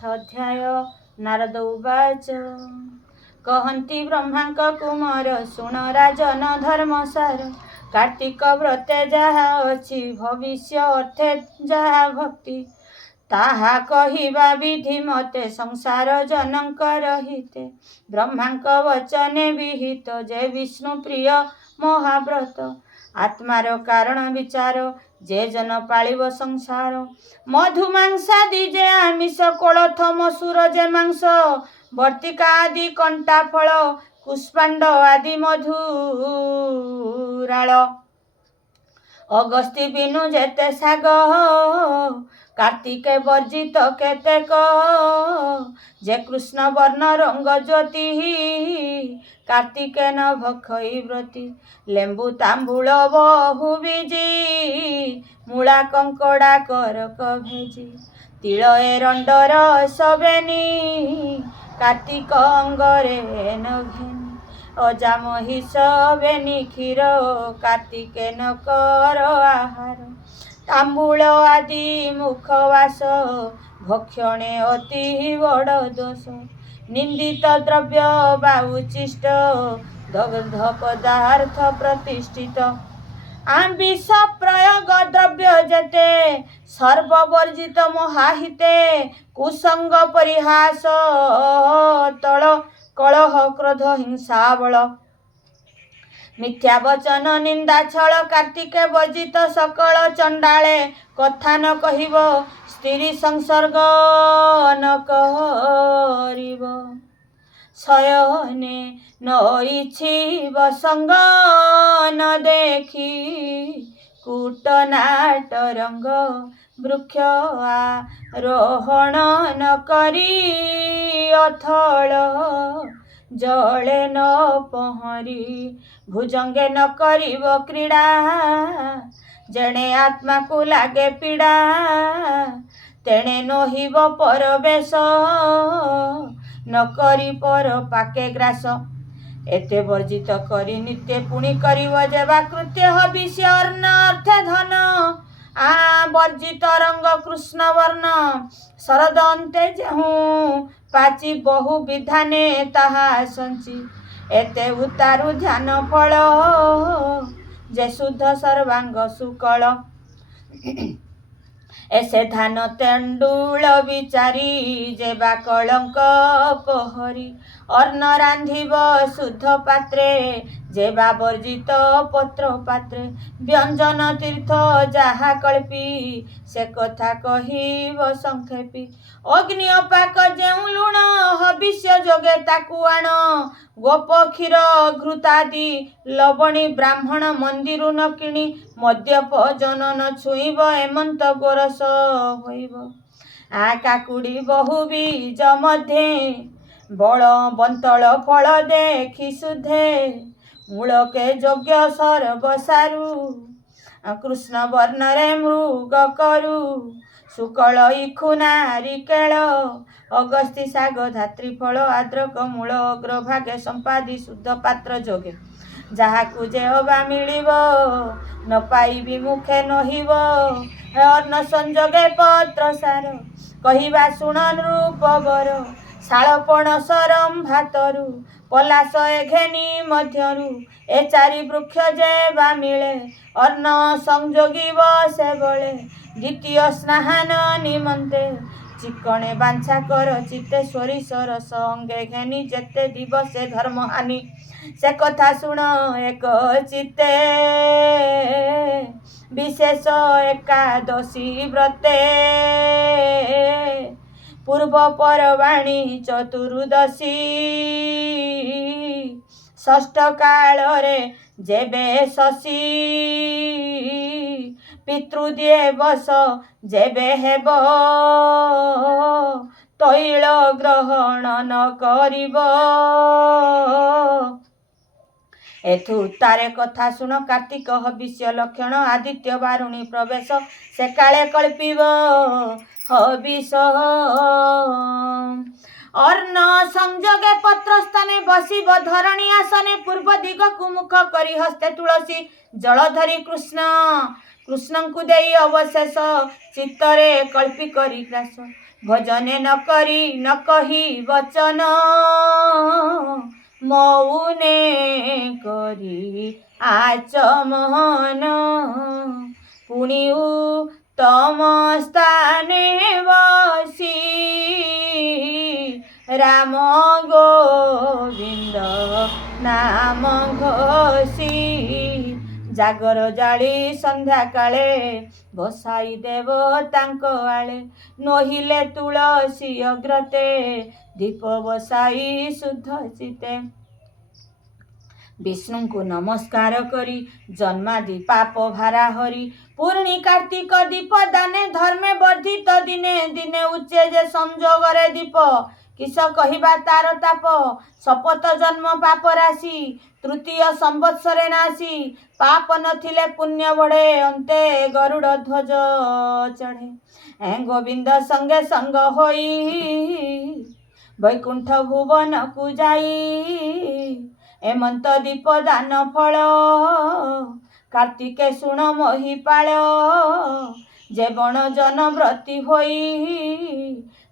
षष्ठ अध्याय। नारद उवाच कहन्ति ब्रह्मांक कुमार शुण राजन धर्मसार कार्तिक व्रते जहा अछि भविष्य अर्थे जहा भक्ति ताहा कहिबा विधि मते संसार जनक रहिते ब्रह्मांक वचने विहित जे विष्णु प्रिय महाव्रत आत्मार कारण विचार जे जन पालिब संसार मधुमांसादि जे आमिष कोलथ मसूर जे मांस वर्तिका आदि कंटा फल कुष्पांड आदि मधुराल अगस्ती बिनु जेते साग कार्तिके वर्जित केतेक जे कृष्ण वर्ण रंग ज्योति कार्तिके न भखई व्रती लेंबू तांबूल बहु बीजी मूला कंकड़ा करक भेजी तिल एरंडर सबेनी कार्तिक अंगरे न घेनी अजा महिष बेनी क्षीर कार्तिके न कर आहार तांबूल आदि मुखवास भक्षणे अति बड़ दोष निंदित द्रव्य वा उचिष्ट दग्ध पदार्थ प्रतिष्ठित आमिष प्रयोग द्रव्य जेते सर्ववर्जित महाहिते कुसंग परिहास तल कलह क्रोध हिंसा बल मिथ्या वचन निंदा छल कार्तिके वर्जित सकल चंडाले कथा न कहिब स्त्री संसर्ग न करिब शयने न इच्छिब संग न देखी कूटनाट रंग वृक्ष आरोहण न करी अथल जले न पहरी भुजंगे न करिब क्रीड़ा जेणे आत्मा को लागे पीड़ा तेणे नहिब परवेश न करी पर पाके ग्रास एते वर्जित करी नित्य पुणी करिव जेबा कृत्य हविष्य अर्ण अर्थे धन वर्जित रंग कृष्ण वर्ण शरद अंते जेहूँ पाची बहु विधाने ताहा संची एते उतारु ध्यान फल जे शुद्ध सर्वांग सुकल ऐसे धान तेंडुल विचारी जेबा कलंक पहरी अर्ण रांधिब शुद्ध पात्रे जेबा वर्जित पत्र पात्रे व्यंजन तीर्थ जहा कल्पी से कथा कहिब संक्षेपी अग्नि अपाक जेउ लुण हविष्य जोगे ताकू आण गोप क्षीर घृतादि लवणी ब्राह्मण मंदिर न किणी मद्यप जन न छुईब एमंत गोरस होइब आ काकुड़ी बहु बीज मध्ये बड़ बंतल फल देखी सुधे मूलके योग्य सर्वसारु कृष्ण वर्णरे मृग करु शुकल इखु नारिकेल अगस्ती साग धात्री फल आद्रक मूल अग्रभागे संपादी शुद्ध पात्र जोगे ଯାହାକୁ ଯେହବା ମିଳିବ ନ ପାଇବି ମୁଖେ ନହିବ ଅନ୍ନ ସଂଯୋଗେ ପତ୍ର ସାର କହିବା ଶୁଣ ନୃପବର ଶାଳ ପଣସ ରମ୍ଭାତରୁ ପଲାଶ ଏଘେନି ମଧ୍ୟରୁ ଏ ଚାରି ବୃକ୍ଷ ଯେବା ମିଳେ ଅନ୍ନ ସଂଯୋଗିବ ସେବଳେ ଦ୍ୱିତୀୟ ସ୍ନାହାନ ନିମନ୍ତେ ଚିକଣେ ବାଞ୍ଛା କର ଚିତ୍ତେ ସୋରିଷ ରସ ଅଙ୍ଗେ ଘେନି ଯେତେ ଦିବସେ ଧର୍ମ ହାନି से कथा शुण एक चित्ते विशेष एकादशी व्रते पूर्व परवाणी चतुर्दशी षष्ठ काल रे जेबे शशी पितृदिवस जेबे हेब तैल ग्रहण न करिब एथु तारे कथा शुण कार्तिक हविष्य लक्षण आदित्य बारुणी प्रवेश से काले कल्पिब हविष अर्ण संजोगे पत्र स्थाने बसिब धरणी आसने पूर्व दिग को मुख करी हस्ते तुलसी जल धरी कृष्ण कृष्णଙ୍କୁ ଦେଇ ଅବଶେଷ ଚିତ୍ତରେ କଳ୍ପି କରି ଗ୍ରାସ ଭଜନେ ନ କରି ନ କହି ବଚନ ମୌନେ କରି ଆଚମନ ପୁଣି ତମ ସ୍ଥାନେ ବସି ରାମ ଗୋବିନ୍ଦ ନାମ ଘୋଷି ଜାଗର ଜାଳି ସନ୍ଧ୍ୟା କାଳେ ବସାଇ ଦେବ ତାଙ୍କ ଆଳେ ନହିଲେ ତୁଳସୀ ଅଗ୍ରତେ ଦୀପ ବସାଇ ଶୁଦ୍ଧ ଚିତେ ବିଷ୍ଣୁଙ୍କୁ ନମସ୍କାର କରି ଜନ୍ମାଦି ପାପ ଭାରା ହରି ପୂର୍ଣ୍ଣି କାର୍ତ୍ତିକ ଦୀପ ଦାନେ ଧର୍ମେ ବର୍ଦ୍ଧିତ ଦିନେ ଦିନେ ଉଚ୍ଚେ ଯେ ସଂଯୋଗରେ ଦୀପ କିସ କହିବା ତାର ତାପ ଶପଥ ଜନ୍ମ ପାପ ରାଶି ତୃତୀୟ ସମ୍ବତ୍ସରେ ନାଶି ପାପ ନଥିଲେ ପୁଣ୍ୟ ବଢ଼େ ଅନ୍ତେ ଗରୁଡ଼ ଧ୍ୱଜ ଚଢ଼େ ଗୋବିନ୍ଦ ସଙ୍ଗେ ସଙ୍ଗ ହୋଇ ବୈକୁଣ୍ଠ ଭୁବନକୁ ଯାଇ ଏମନ୍ତ ଦୀପ ଦାନ ଫଳ କାର୍ତ୍ତିକେ ଶୁଣ ମହିପାଳ ଯେ ବଣ ଜନ ବ୍ରତୀ ହୋଇ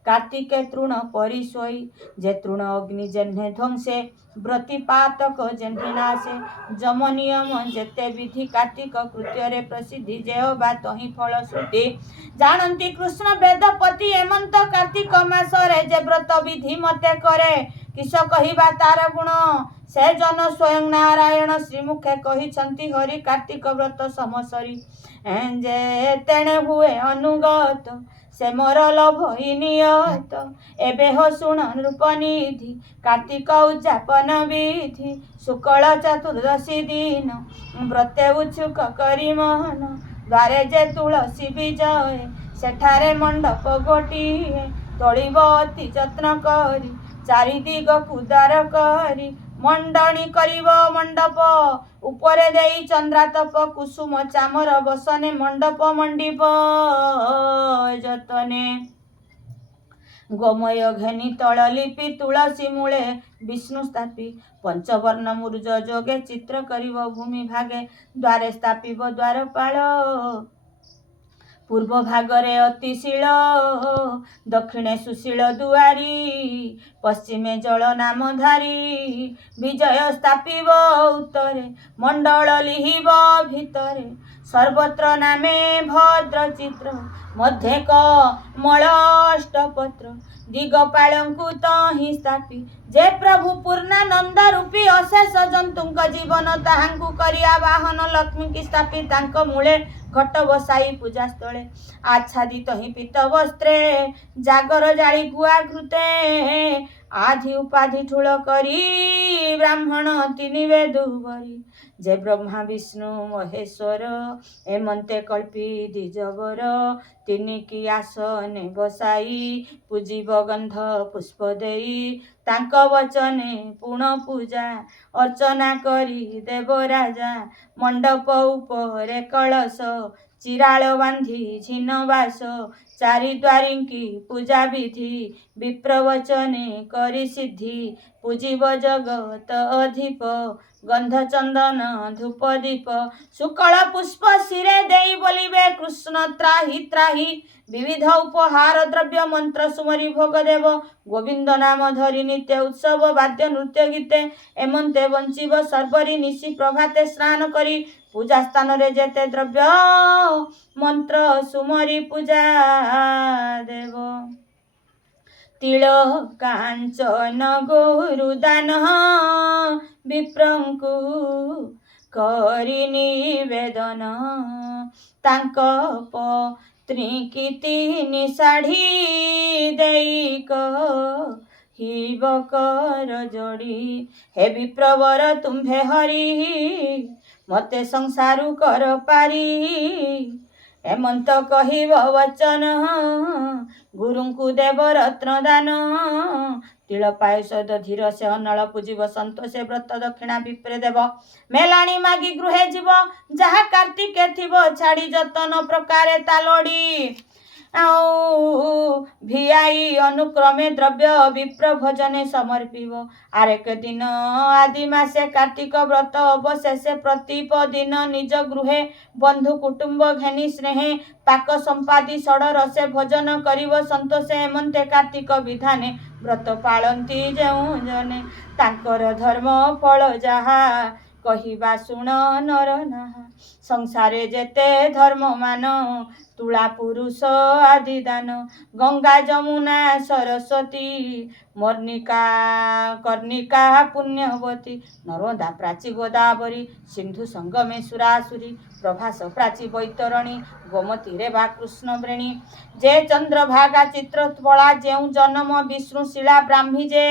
କାର୍ତ୍ତିକେ ତୃଣ ପରିଶୋଇ ଯେ ତୃଣ ଅଗ୍ନି ଯେହ୍ନେ ଧ୍ୱଂସେ ବ୍ରତିପାତକ ଯେହ୍ନେ ନାଶେ ଯମ ନିୟମ ଯେତେ ବିଧି କାର୍ତ୍ତିକ କୃତ୍ୟରେ ପ୍ରସିଦ୍ଧି ଯେହ ବା ତହିଁ ଫଳ ଶ୍ରୁତି ଜାଣନ୍ତି କୃଷ୍ଣ ବେଦପତି ଏମନ୍ତ କାର୍ତ୍ତିକ ମାସରେ ଯେ ବ୍ରତ ବିଧି ମତେ କରେ କିସ କହିବା ତାର ଗୁଣ ସେ ଜନ ସ୍ୱୟଂ ନାରାୟଣ ଶ୍ରୀମୁଖେ କହିଛନ୍ତି ହରି କାର୍ତ୍ତିକ ବ୍ରତ ସମସରି ଯେ ତେଣେ ହୁଏ ଅନୁଗତ ସେ ମୋର ଲୋଭଇ ନିୟତ ଏବେ ହୋ ଶୁଣ ନୃପନିଧି କାର୍ତ୍ତିକ ଉଦ୍ଯାପନ ବିଧି ଶୁକ୍ଳ ଚତୁର୍ଦ୍ଦଶୀ ଦିନ ବ୍ରତେ ଉତ୍ସୁକ କରି ମନ ଦ୍ୱାରେ ଯେ ତୁଳସୀ ବିଜୟ ସେଠାରେ ମଣ୍ଡପ ଗୋଟିଏ ତୋଳିବ ଅତି ଯତ୍ନ କରି ଚାରି ଦିଗକୁ ଦ୍ୱାର କରି ମଣ୍ଡଣି କରିବ ମଣ୍ଡପ ଉପରେ ଦେଇ ଚନ୍ଦ୍ରାତପ କୁସୁମ ଚାମର ବସନେ ମଣ୍ଡପ ମଣ୍ଡିପ ଯତନେ ଗୋମୟ ଘେନି ତଳ ଲିପି ତୁଳସୀ ମୂଳେ ବିଷ୍ଣୁ ସ୍ଥାପି ପଞ୍ଚବର୍ଣ୍ଣ ମୁରୁଜ ଯୋଗେ ଚିତ୍ର କରିବ ଭୂମି ଭାଗେ ଦ୍ୱାରେ ସ୍ଥାପିବ ଦ୍ୱାରପାଳ ପୂର୍ବ ଭାଗରେ ଅତିଶୀଳ ଦକ୍ଷିଣେ ସୁଶୀଳ ଦୁଆରୀ ପଶ୍ଚିମେ ଜଳ ନାମଧାରୀ ବିଜୟ ସ୍ଥାପିବ ଉତ୍ତରେ ମଣ୍ଡଳ ଲିହିବ ଭିତରେ ସର୍ବତ୍ର ନାମେ ଭଦ୍ର ଚିତ୍ର ମଧ୍ୟେ କମଳ ଅଷ୍ଟପତ୍ର ଦିଗପାଳଙ୍କୁ ତହିଁ ସ୍ଥାପି ଯେ ପ୍ରଭୁ ପୂର୍ଣ୍ଣାନନ୍ଦ ରୂପୀ ଅଶେଷ ଜନ୍ତୁଙ୍କ ଜୀବନ ତାହାଙ୍କୁ କରିବା ବାହନ ଲକ୍ଷ୍ମୀକି ସ୍ଥାପି ତାଙ୍କ ମୂଳେ ଘଟ ବସାଇ ପୂଜା ସ୍ଥଳେ ଆଚ୍ଛାଦିତ ହିଁ ପୀତ ବସ୍ତ୍ରେ ଜାଗର ଜାଳି ଗୁଆ ଘୃତେ ଆଧି ଉପାଧି ଠୁଳ କରି ବ୍ରାହ୍ମଣ ତିନି ବେଦୁବରି ଯେ ବ୍ରହ୍ମା ବିଷ୍ଣୁ ମହେଶ୍ୱର ଏମନ୍ତେ କଳ୍ପି ଦ୍ୱିଜବର ତିନିକି ଆସନେ ବସାଇ ପୂଜିବ ଗନ୍ଧ ପୁଷ୍ପ ଦେଇ ତାଙ୍କ ବଚନେ ପୁଣ ପୂଜା ଅର୍ଚ୍ଚନା କରି ଦେବ ରାଜା ମଣ୍ଡପ ଉପରେ କଳସ ଚିରାଳ ବାନ୍ଧି ଝିନ ବାସ ଚାରି ଦ୍ୱାରିଙ୍କି ପୂଜା ବିଧି ବିପ୍ରବଚନେ କରି ସିଦ୍ଧି ପୂଜିବ ଜଗତ ଅଧିପ ଗନ୍ଧ ଚନ୍ଦନ ଧୂପ ଦୀପ ଶୁକ୍ଳ ପୁଷ୍ପ ଶିରେ ଦେଇ ବୋଲିବେ କୃଷ୍ଣ ତ୍ରାହି ତ୍ରାହି ବିବିଧ ଉପହାର ଦ୍ରବ୍ୟ ମନ୍ତ୍ର ସୁମରି ଭୋଗ ଦେବ ଗୋବିନ୍ଦ ନାମ ଧରି ନିତ୍ୟ ଉତ୍ସବ ବାଦ୍ୟ ନୃତ୍ୟ ଗୀତେ ଏମନ୍ତେ ବଞ୍ଚିବ ସର୍ବରି ନିଶି ପ୍ରଭାତେ ସ୍ନାନ କରି ପୂଜା ସ୍ଥାନରେ ଯେତେ ଦ୍ରବ୍ୟ ମନ୍ତ୍ର ସୁମରି ପୂଜା ଦେବ ତିଳ କାଞ୍ଚନ ଗୋରୁ ଦାନ ବିପ୍ରଙ୍କୁ କରି ନିବେଦନ ତାଙ୍କ ପତ୍ନୀକି ତିନି ଶାଢ଼ୀ ଦେଇ କହିବ କର ଯୋଡ଼ି ହେ ବିପ୍ରବର ତୁମ୍ଭେ ହରି ମତେ ସଂସାରୁ କର ପାରି ଏମନ୍ତ କହିବ ବଚନ ଗୁରୁଙ୍କୁ ଦେବ ରତ୍ନ ଦାନ ତିଳ ପାୟସ ଦଧିର ସେ ଅନଳ ପୂଜିବ ସନ୍ତୋଷେ ବ୍ରତ ଦକ୍ଷିଣା ବିପ୍ରେ ଦେବ ମେଲାଣି ମାଗି ଗୃହେ ଯିବ ଯାହା କାର୍ତ୍ତିକେ ଥିବ ଛାଡ଼ି ଯତନ ପ୍ରକାରେ ତା ଲୋଡ଼ି ଭିଆଇ ଅନୁକ୍ରମେ ଦ୍ରବ୍ୟ ବିପ୍ର ଭଜନେ ସମର୍ପିବ। ଆରେକ ଦିନ ଆଦି ମାସେ କାର୍ତ୍ତିକ ବ୍ରତ ଅବଶେଷେ ପ୍ରତୀପ ଦିନ ନିଜ ଗୃହେ ବନ୍ଧୁ କୁଟୁମ୍ବ ଘେନି ସ୍ନେହେ ପାକ ସମ୍ପାଦି ଷଡ଼ ରସେ ଭୋଜନ କରିବ ସନ୍ତୋଷେ। ଏମନ୍ତେ କାର୍ତ୍ତିକ ବିଧାନେ ବ୍ରତ ପାଳନ୍ତି ଯେଉଁ ଜନେ ତାଙ୍କର ଧର୍ମ ଫଳ ଯାହା କହିବା ଶୁଣ ନର ନାହା। ସଂସାରେ ଯେତେ ଧର୍ମ ମାନ ତୁଳା ପୁରୁଷ ଆଦି ଦାନ ଗଙ୍ଗା ଯମୁନା ସରସ୍ୱତୀ ମର୍ଣ୍ଣିକା କର୍ଣ୍ଣିକା ପୁଣ୍ୟବତୀ ନର୍ମଦା ପ୍ରାଚୀ ଗୋଦାବରୀ ସିନ୍ଧୁ ସଙ୍ଗମେ ସୁରାସୁରୀ ପ୍ରଭାସ ପ୍ରାଚୀ ବୈତରଣୀ ଗୋମତୀ ରେବା କୃଷ୍ଣ ବ୍ରେଣୀ ଯେ ଚନ୍ଦ୍ରଭାଗା ଚିତ୍ରପଳା ଯେଉଁ ଜନମ ବିଷ୍ଣୁ ଶିଳା ବ୍ରାହ୍ମୀ ଯେ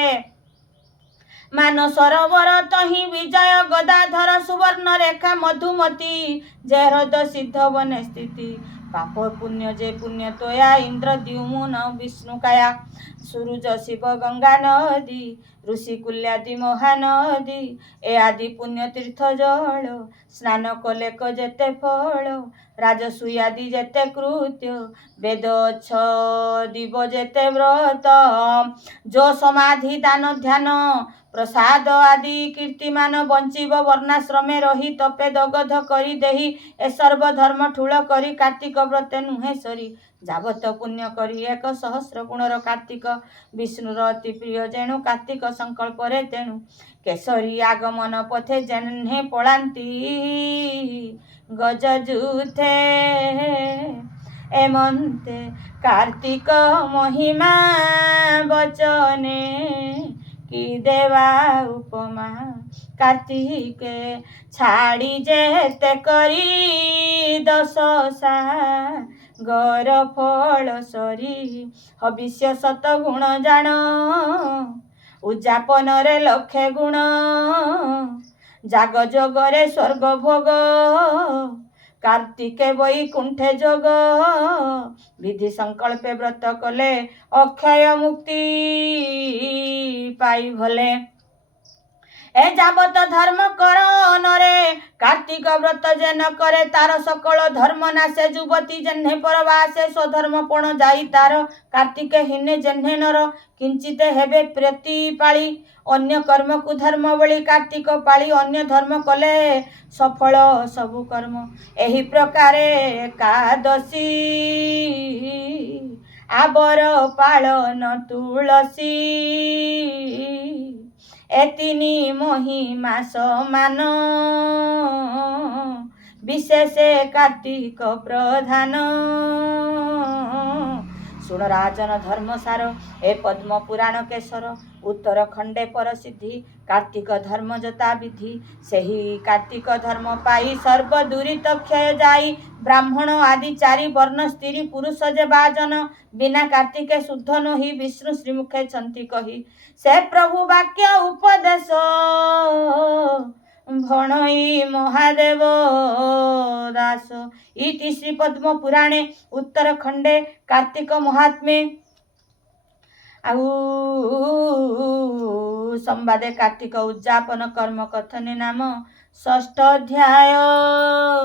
ମାନ ସରୋବର ତହିଁ ବିଜୟ ଗଦାଧର ସୁବର୍ଣ୍ଣ ରେଖା ମଧୁମତୀ ଯେ ହ୍ରଦ ସିଦ୍ଧ ବନେ ସ୍ଥିତି ପାପ ପୁଣ୍ୟ ଯେ ପୁଣ୍ୟ ତୋୟା ଇନ୍ଦ୍ର ଦ୍ୟୁମ୍ନ ବିଷ୍ଣୁ କାୟା ସୂରୁଜ ଶିବ ଗଙ୍ଗା ନଦୀ ଋଷି କୁଲ୍ୟାଦି ମହାନଦୀ ଏ ଆଦି ପୁଣ୍ୟ ତୀର୍ଥ ଜଳ ସ୍ନାନ କଲେ କ ଯେତେ ଫଳ ରାଜସୂୟାଦି ଯେତେ କୃତ୍ୟ ବେଦ ଦିବ ଯେତେ ବ୍ରତ ଯో ସମାଧି ଦାନ ଧ୍ୟାନ ପ୍ରସାଦ ଆଦି କୀର୍ତ୍ତିମାନ ବଞ୍ଚିବ ବର୍ଣ୍ଣାଶ୍ରମେ ରହି ତପେ ଦଗଧ କରି ଦେହି ଏ ସର୍ବ ଧର୍ମ ଠୁଳ କରି କାର୍ତ୍ତିକ ବ୍ରତେ ନୁହେଁ ସରି ଯାବତ ପୁଣ୍ୟ କରି 1,000 ଗୁଣର କାର୍ତ୍ତିକ ବିଷ୍ଣୁର ଅତି ପ୍ରିୟ ଯେଣୁ କାର୍ତ୍ତିକ ସଂକଳ୍ପରେ ତେଣୁ କେଶରୀ ଆଗମନ ପଥେ ଯେହ୍ନେ ପଳାନ୍ତି ଗଜଯୁଥେ ଏମନ୍ତେ କାର୍ତ୍ତିକ ମହିମା ବଚନେ କି ଦେବା ଉପମା କାର୍ତ୍ତିକେ ଛାଡ଼ି ଯେତେ କରି ଦଶ ଗର ଫଳ ସରି ହବିଷ୍ୟ ଶତ ଗୁଣ ଜାଣ ଉଯାପନରେ ଲକ୍ଷେ ଗୁଣ ଜାଗ ଯୋଗରେ ସ୍ୱର୍ଗ ଭୋଗ କାର୍ତ୍ତିକେ ବୈକୁଣ୍ଠେ ଯୋଗ ବିଧି ସଂକଳ୍ପେ ବ୍ରତ କଲେ ଅକ୍ଷୟ ମୁକ୍ତି ପାଇ ଭଲେ। ଏ ଯାବତ ଧର୍ମ କର ନରେ କାର୍ତ୍ତିକ ବ୍ରତ ଯେ ନ କରେ ତାର ସକଳ ଧର୍ମ ନାଶେ ଯୁବତୀ ଯେହ୍ନେ ପରବାସେ ସ୍ୱଧର୍ମ ପଣ ଯାଇ ତାର କାର୍ତ୍ତିକେ ହିନେ ଯେହ୍ନେ ନର କିଞ୍ଚିତ ହେବେ ପ୍ରତି ପାଳି ଅନ୍ୟ କର୍ମକୁ ଧର୍ମ ବଳି କାର୍ତ୍ତିକ ପାଳି ଅନ୍ୟ ଧର୍ମ କଲେ ସଫଳ ସବୁ କର୍ମ। ଏହି ପ୍ରକାରେ ଏକାଦଶୀ ଆବର ପାଳନ ତୁଳସୀ ଏତିନି ମହିମା ସମାନ ବିଶେଷେ କାର୍ତ୍ତିକ ପ୍ରଧାନ। ଶୁଣ ରାଜନ ଧର୍ମସାର ଏ ପଦ୍ମ ପୁରାଣ କେଶର ଉତ୍ତର ଖଣ୍ଡେ ପରସିଦ୍ଧି କାର୍ତ୍ତିକ ଧର୍ମ ଯଥା ବିଧି ସେହି କାର୍ତ୍ତିକ ଧର୍ମ ପାଇ ସର୍ବ ଦୁରିତ କ୍ଷୟ ଯାଇ ବ୍ରାହ୍ମଣ ଆଦି ଚାରି ବର୍ଣ୍ଣ ସ୍ତ୍ରୀ ପୁରୁଷ ଯେ ବାଜନ ବିନା କାର୍ତ୍ତିକେ ଶୁଦ୍ଧ ନୋହି ବିଷ୍ଣୁ ଶ୍ରୀମୁଖେ ଛନ୍ତି କହି ସେ ପ୍ରଭୁ ବାକ୍ୟ ଉପଦେଶ ଭଣଇ ମହାଦେବ ଦାସ। ଇତି ଶ୍ରୀ ପଦ୍ମ ପୁରାଣେ ଉତ୍ତର ଖଣ୍ଡେ କାର୍ତ୍ତିକ ମହାତ୍ମେ ଆଉ ସମ୍ବାଦେ କାର୍ତ୍ତିକ ଉଯାପନ କର୍ମ କଥନେ ନାମ ଷଷ୍ଠ ଅଧ୍ୟାୟ।